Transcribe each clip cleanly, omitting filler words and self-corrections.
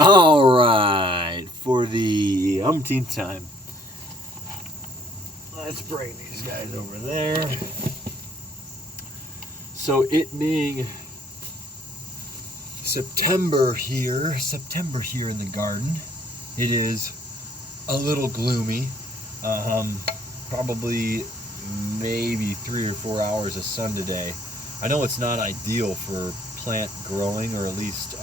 All right, for the umpteenth time, let's bring these guys over there. So it being September here in the garden, it is a little gloomy. Probably maybe 3 or 4 hours of sun today. I know it's not ideal for plant growing, or at least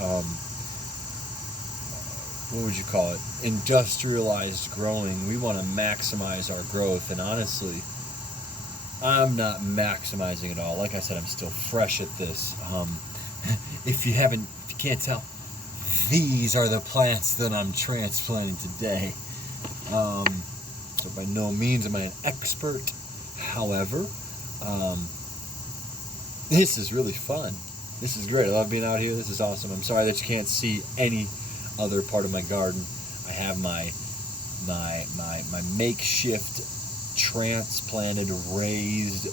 what would you call it? Industrialized growing. We want to maximize our growth, and honestly, I'm not maximizing it all. Like I said, I'm still fresh at this. If you can't tell, these are the plants that I'm transplanting today. So by no means am I an expert. However, this is really fun. This is great. I love being out here. This is awesome. I'm sorry that you can't see any other part of my garden. I have my makeshift transplanted raised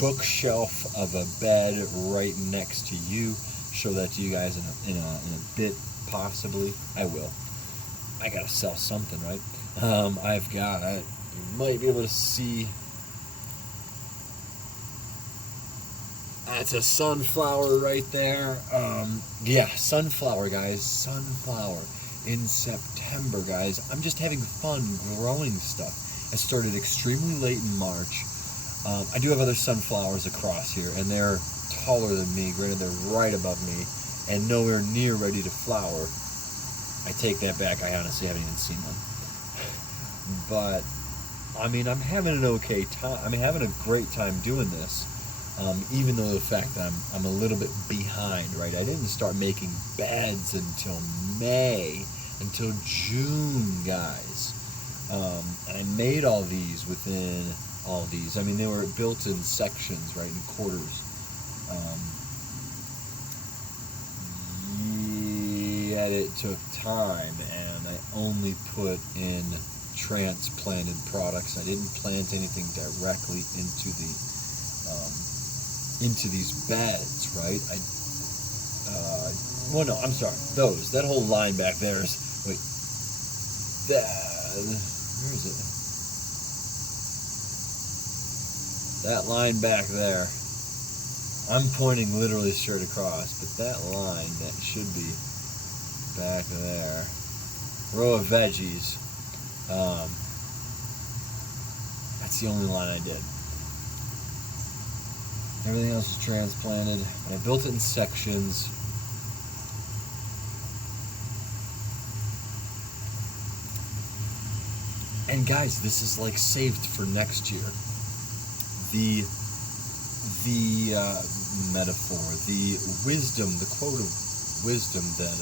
bookshelf of a bed right next to you. Show that to you guys in a bit, possibly. I will. I gotta sell something, right? You might be able to see. That's a sunflower right there. Yeah, sunflower, guys. Sunflower in September, guys. I'm just having fun growing stuff. I started extremely late in March. I do have other sunflowers across here, and they're taller than me. Granted, they're right above me, and nowhere near ready to flower. I take that back. I honestly haven't even seen them. But, I mean, I'm having an okay time. I'm having a great time doing this. Even though the fact that I'm a little bit behind, right? I didn't start making beds until May, until June, guys. And I made all these within all these. I mean, they were built in sections, right, in quarters. Yet it took time, and I only put in transplanted products. I didn't plant anything directly into these beds, right? Well, no, I'm sorry. That whole line back there is, wait, where is it? That line back there, I'm pointing literally straight across, but that line, that should be back there, row of veggies, that's the only line I did. Everything else is transplanted, and I built it in sections. And guys, this is like saved for next year. The metaphor, the wisdom, the quote of wisdom that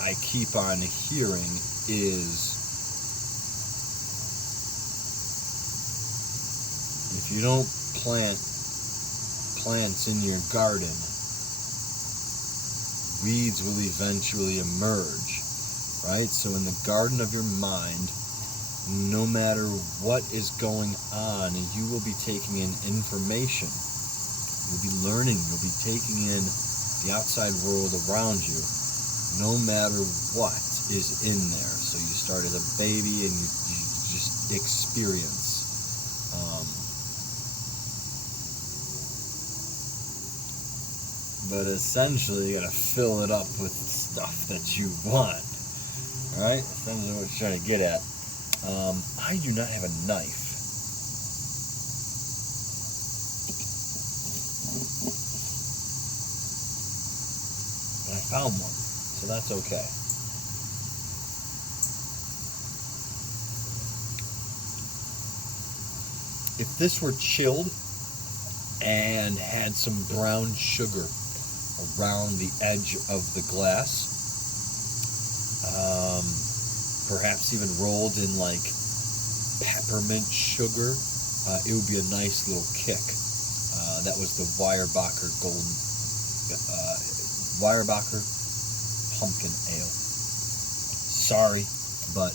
I keep on hearing is, if you don't plant plants in your garden, weeds will eventually emerge, right? So in the garden of your mind, no matter what is going on, you will be taking in information. You'll be learning. You'll be taking in the outside world around you, no matter what is in there. So you start as a baby and you just experience. But essentially, you gotta fill it up with stuff that you want, right? Essentially what you're trying to get at. I do not have a knife. But I found one, so that's okay. If this were chilled and had some brown sugar around the edge of the glass, perhaps even rolled in like peppermint sugar, it would be a nice little kick. That was the Weyerbacher Weyerbacher Pumpkin Ale. Sorry, but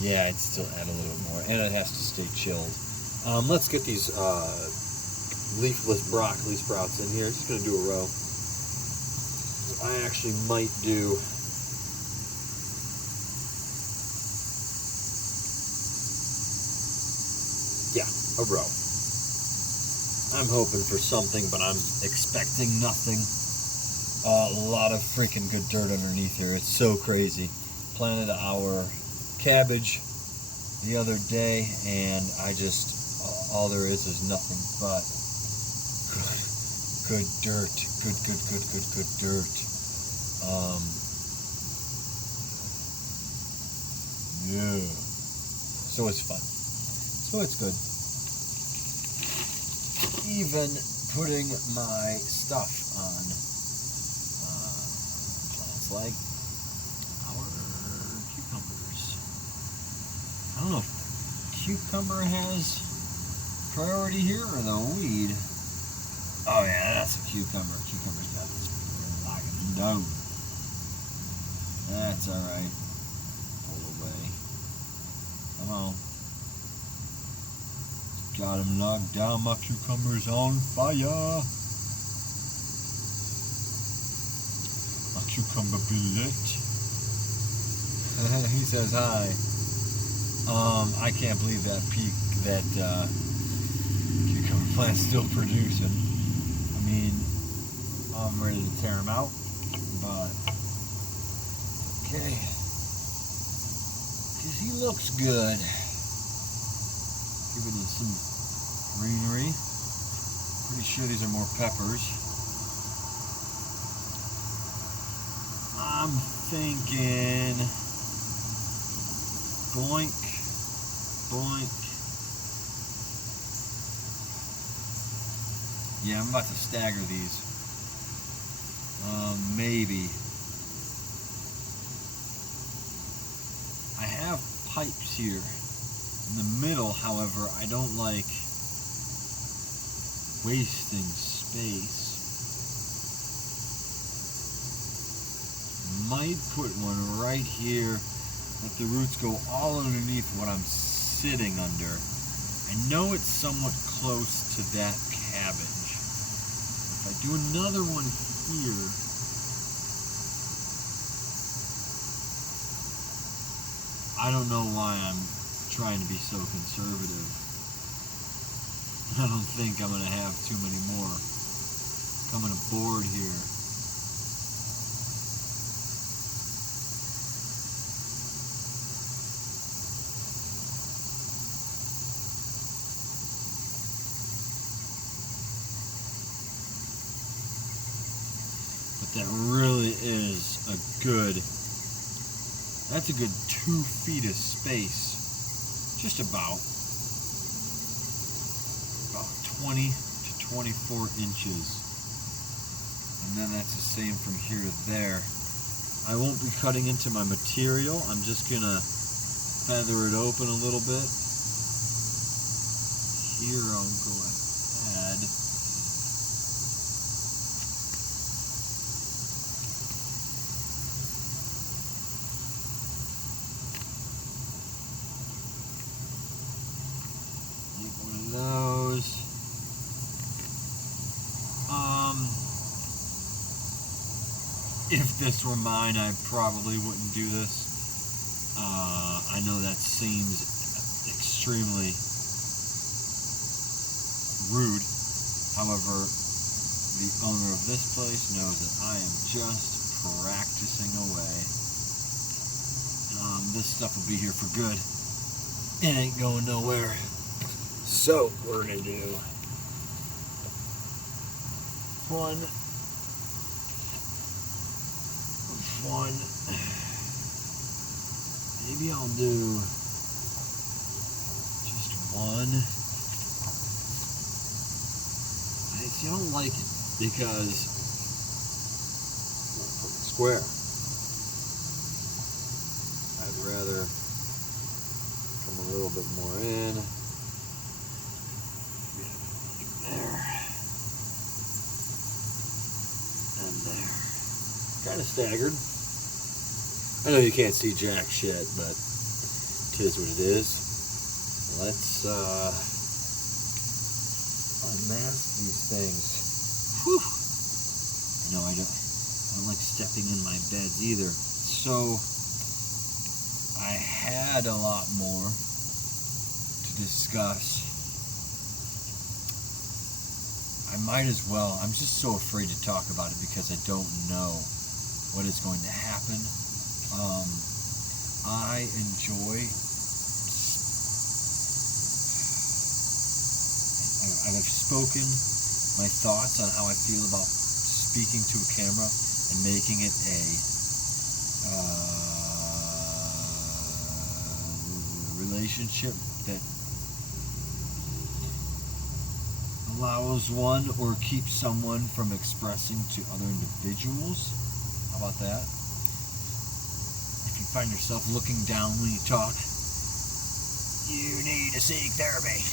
yeah, I'd still add a little more, and it has to stay chilled. Let's get these leafless broccoli sprouts in here. Just gonna do a row. I actually might do a row. I'm hoping for something, but I'm expecting nothing. A lot of freaking good dirt underneath here. It's so crazy. Planted our cabbage the other day, and I just, all there is nothing but good dirt. Good dirt. Yeah. So it's fun. So it's good. Even putting my stuff on plants like our cucumbers. I don't know if cucumber has priority here or the weed. Oh yeah, that's a cucumber. Cucumber's got this like a no. That's alright. Pull away. Come on. Got him knocked down. My cucumber's on fire. My cucumber be lit. He says hi. I can't believe that cucumber plant's still producing. I mean, I'm ready to tear him out, but okay, because he looks good. Giving it some greenery. Pretty sure these are more peppers. I'm thinking boink, boink. Yeah, I'm about to stagger these. Maybe. I have pipes here. In the middle, however, I don't like wasting space. Might put one right here. Let the roots go all underneath what I'm sitting under. I know it's somewhat close to that cabbage. If I do another one here, I don't know why I'm trying to be so conservative. I don't think I'm going to have too many more coming aboard here. But that really is a good, that's a good 2 feet of space. Just about 20 to 24 inches. And then that's the same from here to there. I won't be cutting into my material. I'm just gonna feather it open a little bit. Here I'll go ahead. Those. If this were mine, I probably wouldn't do this. I know that seems extremely rude. However, the owner of this place knows that I am just practicing away. This stuff will be here for good. It ain't going nowhere. So we're gonna do one, maybe I'll do just one. See, I don't like it because it's perfect square. I'd rather come a little bit more in. There. And there. Kind of staggered. I know you can't see jack shit, but it is what it is. Let's unmask these things. Whew. I know I don't like stepping in my beds either. So I had a lot more to discuss. I might as well. I'm just so afraid to talk about it because I don't know what is going to happen. I enjoy. I've spoken my thoughts on how I feel about speaking to a camera and making it a relationship that allows one or keeps someone from expressing to other individuals. How about that? If you find yourself looking down when you talk, you need to seek therapy.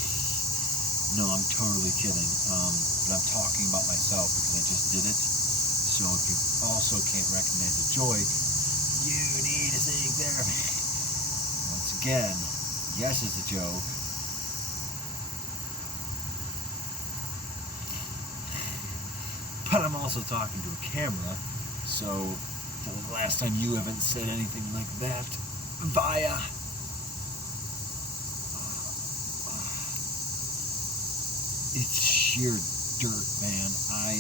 No, I'm totally kidding. But I'm talking about myself because I just did it. So if you also can't recognize a joke, you need to seek therapy. Once again, yes, it's a joke. But I'm also talking to a camera, so for the last time you haven't said anything like that via it's sheer dirt, man. I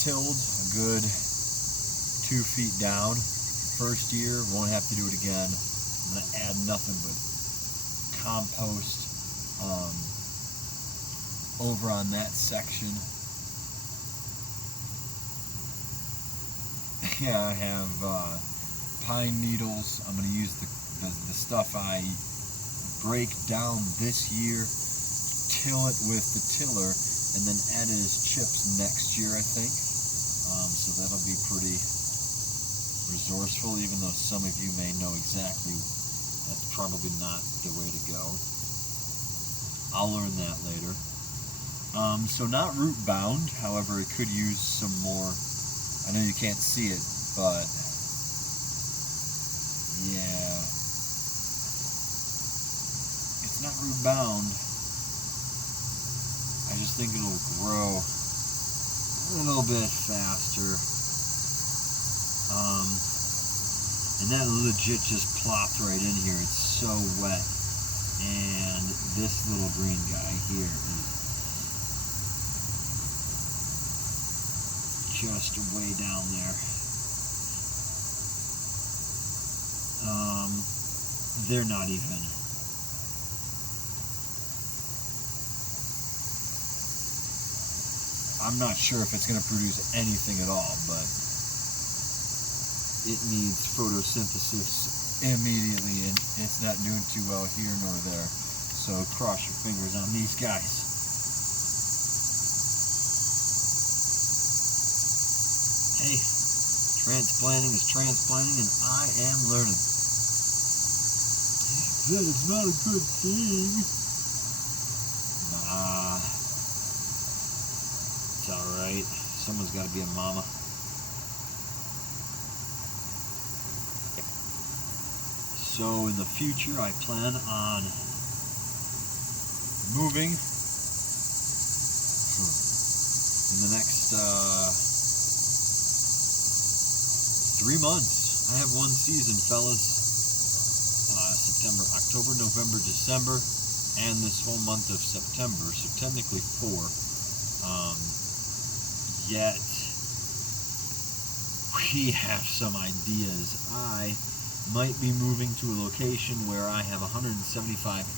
tilled a good 2 feet down. First year, won't have to do it again. I'm gonna add nothing but compost over on that section. Yeah, I have pine needles. I'm gonna use the stuff I break down this year, till it with the tiller, and then add it as chips next year, I think. So that'll be pretty resourceful, even though some of you may know exactly that's probably not the way to go. I'll learn that later. So not root bound, however it could use some more. I know you can't see it, but yeah, it's not root bound. I just think it'll grow a little bit faster. And that legit just plopped right in here. It's so wet. And this little green guy here is just way down there. They're not even. I'm not sure if it's going to produce anything at all, but it needs photosynthesis immediately, and it's not doing too well here nor there. So cross your fingers on these guys. Hey, transplanting is transplanting, and I am learning. That is not a good thing. Nah, it's alright. Someone's got to be a mama. So in the future, I plan on moving in the next 3 months. I have one season, fellas. September, October, November, December, and this whole month of September. So technically 4. Yet we have some ideas. I might be moving to a location where I have 175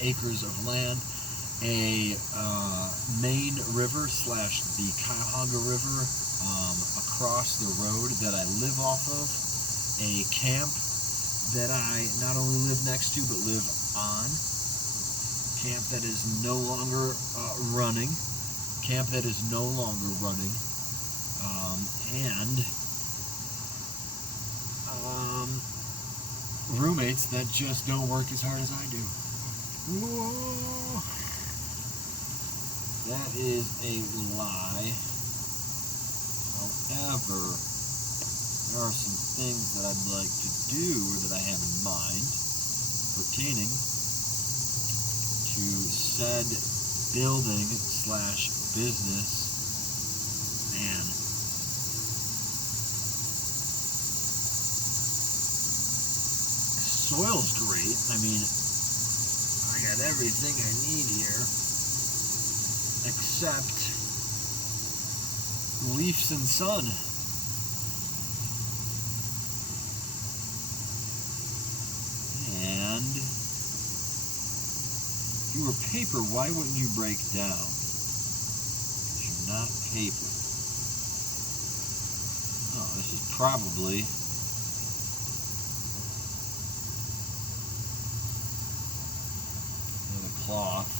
acres of land, a main river / the Cuyahoga River across the road that I live off of, a camp that I not only live next to but live on, camp that is no longer running, and roommates that just don't work as hard as I do. Whoa. That is a lie. However, there are some things that I'd like to do or that I have in mind pertaining to said building / business soil's great. I mean, I got everything I need here, except leaves and sun. And if you were paper, why wouldn't you break down? Because you're not paper. Oh, this is probably another cloth.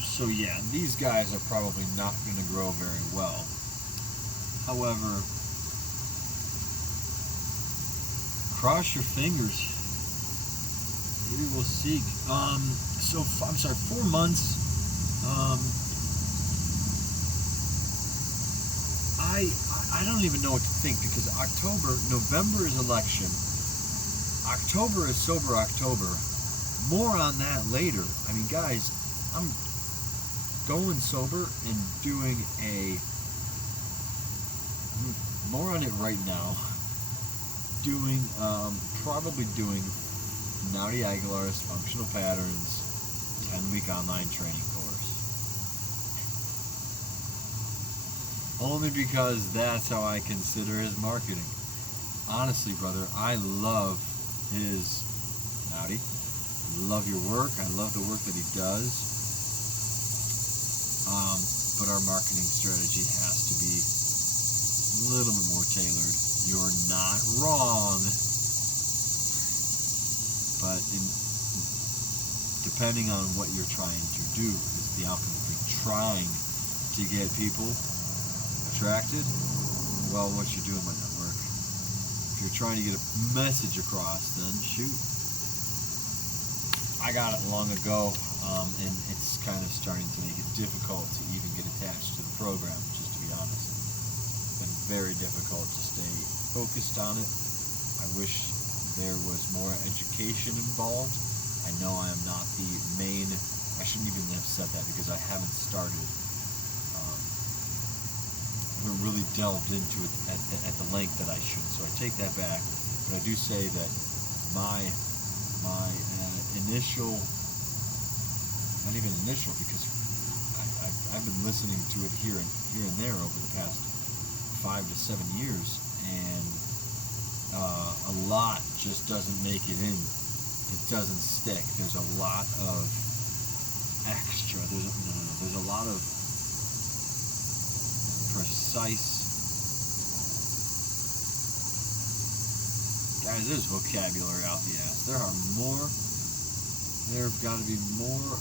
So yeah, these guys are probably not going to grow very well. However, cross your fingers. Maybe we'll see. So I'm sorry, 4 months. I don't even know what to think, because November is election. October is sober October. More on that later. I mean, guys, I'm going sober and doing more on it right now. Probably doing Naudi Aguilar's Functional Patterns 10-week online training course. Only because that's how I consider his marketing. Honestly, brother, I love his Naudi. Love your work. I love the work that he does. But our marketing strategy has to be a little bit more tailored. You're not wrong. But depending on what you're trying to do is the outcome. If you're trying to get people attracted, well, what you're doing might not work. If you're trying to get a message across, then shoot. I got it long ago, and it's kind of starting to make it difficult to even get attached to the program, just to be honest. It's been very difficult to stay focused on it. I wish there was more education involved. I know I am not the main, I shouldn't even have said that because I haven't started. I haven't really delved into it at the length that I should, so I take that back. But I do say that my initial, not even initial, because I've been listening to it here and there over the past 5 to 7 years, and a lot just doesn't make it in. It doesn't stick. There's a lot of extra. There's a lot of precise. Guys, there's vocabulary out the ass. There have got to be more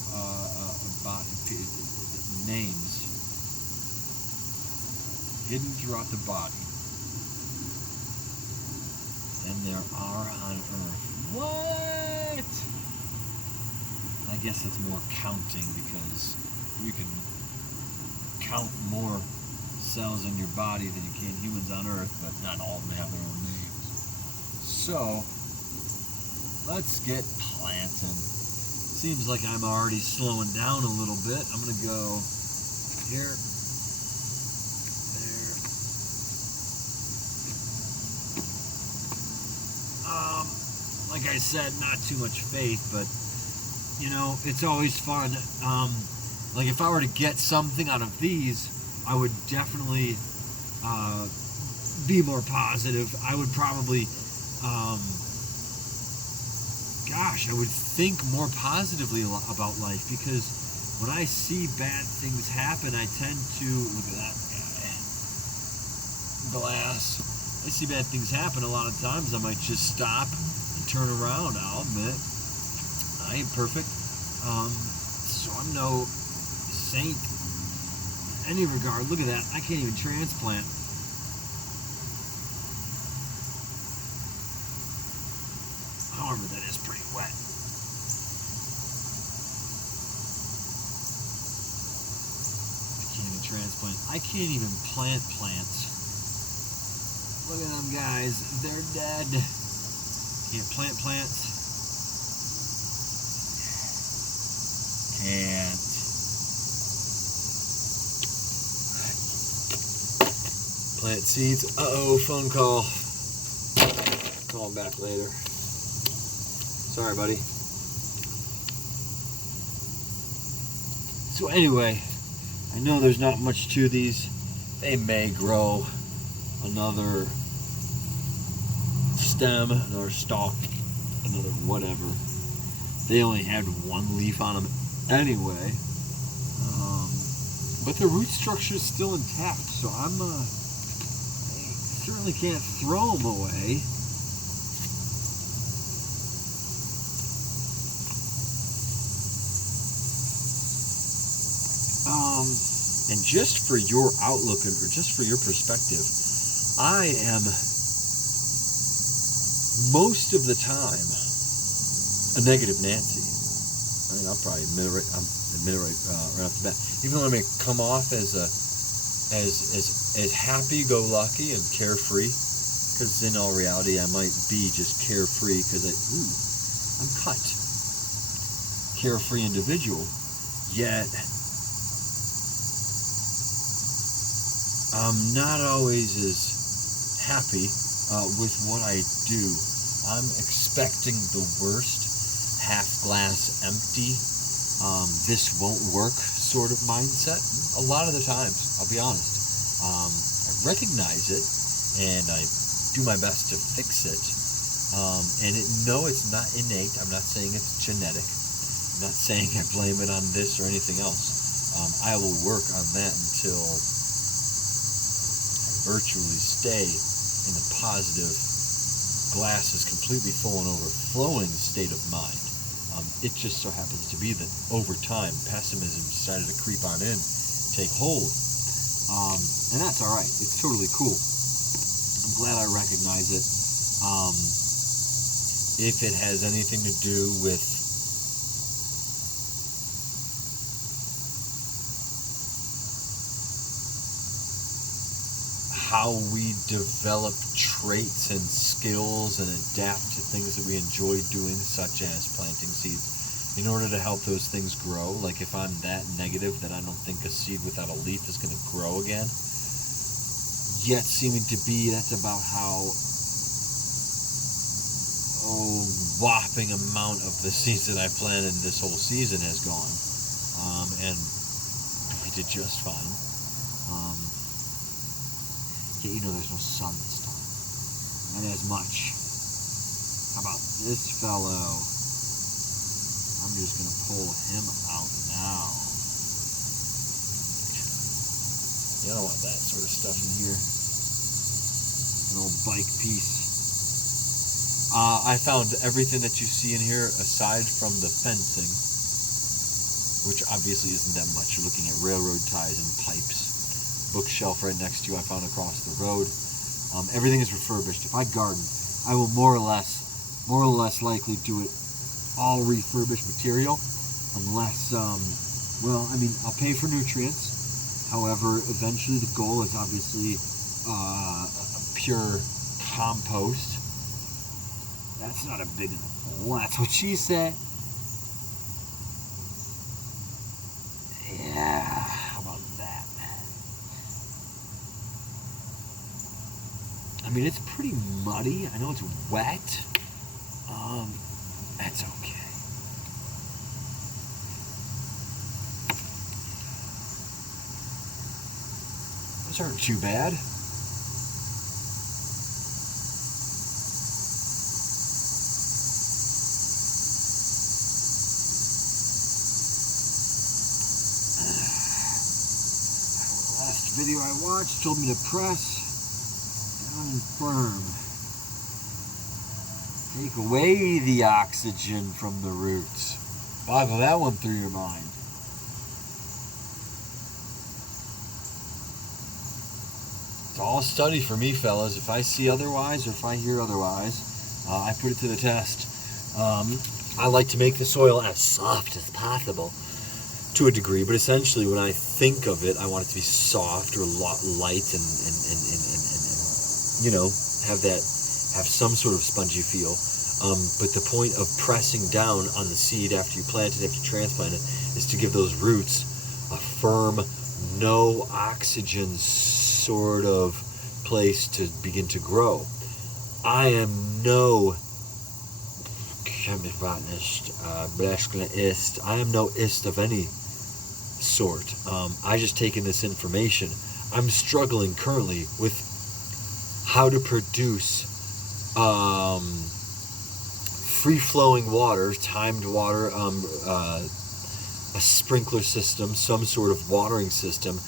names hidden throughout the body than there are on Earth. What? I guess it's more counting, because you can count more cells in your body than you can humans on Earth, but not all of them have their own names. So, let's get planting. Seems like I'm already slowing down a little bit. I'm going to go here, there. Like I said, not too much faith, but, you know, it's always fun. Like, if I were to get something out of these, I would definitely be more positive. I would probably, I would think more positively about life, because when I see bad things happen, I tend to, look at that guy, glass. I see bad things happen, a lot of times I might just stop and turn around. I'll admit, I ain't perfect. So I'm no saint in any regard. Look at that, I can't even transplant. However, that is pretty wet. I can't even transplant. I can't even plant plants. Look at them guys. They're dead. Can't plant plants. Can't. Plant seeds. Uh-oh, phone call. Call him back later. Sorry, buddy. So anyway, I know there's not much to these. They may grow another stem, another stalk, another whatever. They only had one leaf on them anyway. But the root structure is still intact, so I certainly can't throw them away. And just for your outlook, or just for your perspective, I am most of the time a negative Nancy. I mean, I'll probably admit it right off the bat. Even though I may come off as happy-go-lucky and carefree, because in all reality I might be just carefree because I'm cut. Carefree individual, yet I'm not always as happy with what I do. I'm expecting the worst, half glass empty, this won't work sort of mindset. A lot of the times, I'll be honest. I recognize it and I do my best to fix it. And it's not innate. I'm not saying it's genetic. I'm not saying I blame it on this or anything else. I will work on that until virtually stay in the positive, glass is completely full and overflowing state of mind. It just so happens to be that over time, pessimism decided to creep on in, take hold. And that's all right. It's totally cool. I'm glad I recognize it. If it has anything to do with how we develop traits and skills and adapt to things that we enjoy doing, such as planting seeds, in order to help those things grow. Like if I'm that negative that I don't think a seed without a leaf is going to grow again, yet seeming to be, that's about how whopping amount of the seeds that I planted this whole season has gone. And we did just fine. Yeah, there's no sun this time. Not as much. How about this fellow? I'm just going to pull him out now. You don't want that sort of stuff in here. An old bike piece. I found everything that you see in here aside from the fencing, which obviously isn't that much. You're looking at railroad ties and pipes. Bookshelf right next to you I found across the road. Everything is refurbished. If I garden, I will more or less likely do it all refurbished material, unless I'll pay for nutrients. However, eventually the goal is obviously pure compost. That's not a big enough hole. That's what she said. Yeah, how about that? I mean, it's pretty muddy. I know it's wet. That's okay. Those aren't too bad. Last video I watched told me to press down and firm. Take away the oxygen from the roots. Boggle that one through your mind. It's all a study for me, fellas. If I see otherwise or if I hear otherwise, I put it to the test. I like to make the soil as soft as possible to a degree, but essentially when I think of it, I want it to be soft or light and have some sort of spongy feel. But the point of pressing down on the seed after you plant it, after you transplant it, is to give those roots a firm, no oxygen sort of place to begin to grow. I am no botanist, ist. I am no ist of any sort. I just taken this information. I'm struggling currently with how to produce free-flowing water, timed water, a sprinkler system, some sort of watering system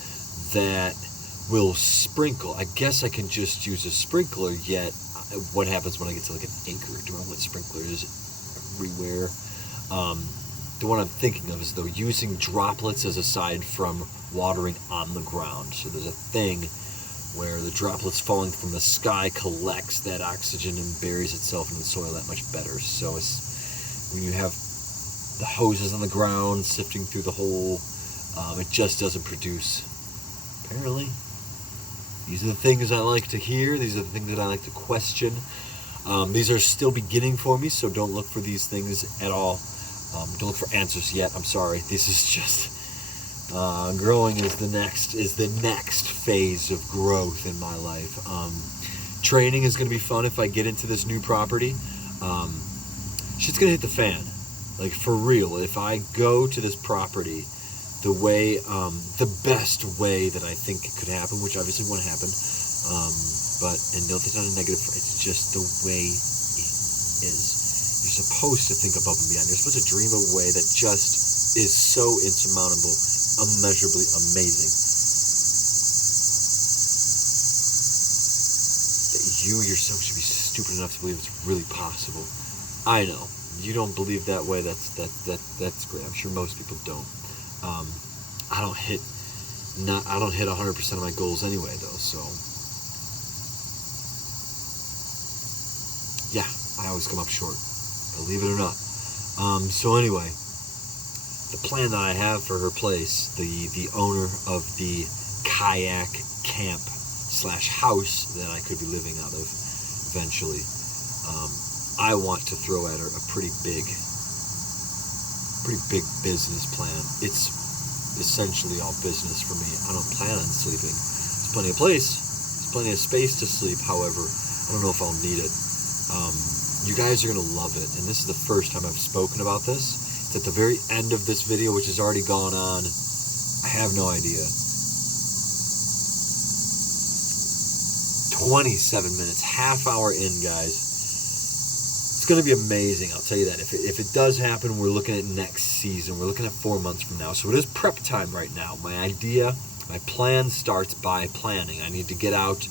that will sprinkle. I guess I can just use a sprinkler, yet what happens when I get to like an acre? Do I want sprinklers everywhere? The one I'm thinking of is though using droplets as aside from watering on the ground. So there's a thing where the droplets falling from the sky collects that oxygen and buries itself in the soil that much better. So it's when you have the hoses on the ground sifting through the hole, it just doesn't produce. Apparently, these are the things I like to hear. These are the things that I like to question. These are still beginning for me, so don't look for these things at all. Don't look for answers yet. I'm sorry. This is just growing is the next phase of growth in my life. Training is going to be fun if I get into this new property. Shit's going to hit the fan. Like, for real. If I go to this property the way, the best way that I think it could happen, which obviously won't happen, and don't think on a negative, it's just the way it is. You're supposed to think above and beyond. You're supposed to dream a way that just is so insurmountable, immeasurably amazing, that you yourself should be stupid enough to believe it's really possible. I know. You don't believe that way, that's great. I'm sure most people don't. I don't hit 100% of my goals anyway, though. So yeah, I always come up short, believe it or not. So anyway, the plan that I have for her place, the owner of the kayak camp / house that I could be living out of eventually, I want to throw at her a pretty big business plan. It's essentially all business for me. I don't plan on sleeping. There's plenty of place. There's plenty of space to sleep. However, I don't know if I'll need it. You guys are going to love it. And this is the first time I've spoken about this. It's at the very end of this video, which has already gone on, I have no idea, 27 minutes, half hour in, guys. It's going to be amazing, I'll tell you that. If it does happen, we're looking at next season. We're looking at 4 months from now. So it is prep time right now. My plan starts by planning. I need to get out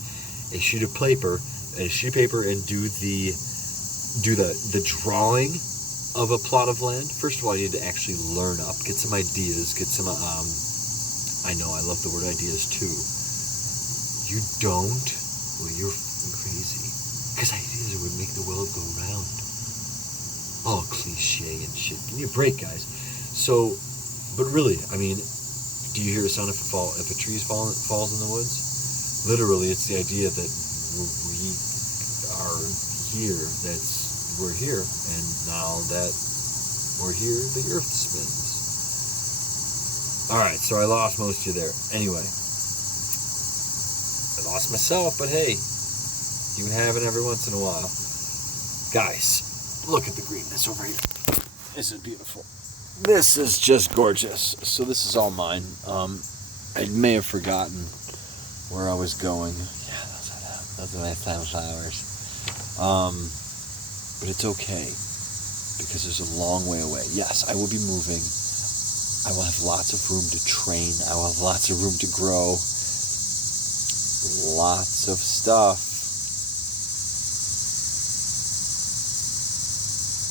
a sheet of paper and do the drawing of a plot of land. First of all, I need to actually learn up, get some ideas, get some, I know, I love the word ideas too. You don't? Well, you're crazy. Because ideas would make the world go round. All cliche and shit. Give me a break, guys. So, but really, I mean, do you hear a sound if a tree falls in the woods? Literally, it's the idea that we are here, we're here, and now that we're here, the earth spins. Alright, so I lost most of you there. Anyway, I lost myself, but hey, you have it every once in a while. Guys, look at the greenness over here. This is beautiful. This is just gorgeous. So this is all mine. I may have forgotten where I was going. Yeah, those are my sunflowers. But it's okay, because there's a long way away. Yes, I will be moving. I will have lots of room to train. I will have lots of room to grow. Lots of stuff.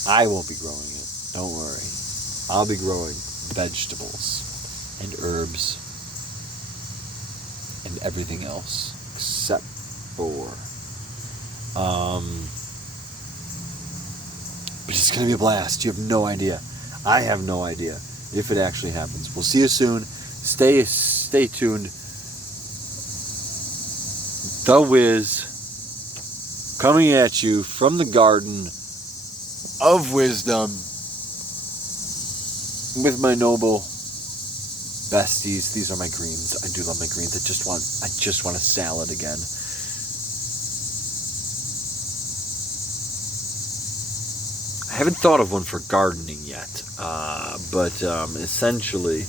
I won't be growing it. Don't worry. I'll be growing vegetables and herbs and everything else except for but it's going to be a blast. You have no idea. I have no idea if it actually happens. We'll see you soon. Stay tuned. The Wiz coming at you from the Garden of Wisdom with my noble besties. These are my greens. I do love my greens. I just want a salad again. I haven't thought of one for gardening yet, but essentially,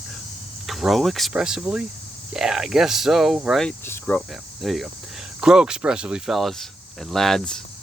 grow expressively? Yeah, I guess so, right? Just grow. Yeah, there you go. Grow expressively, fellas and lads.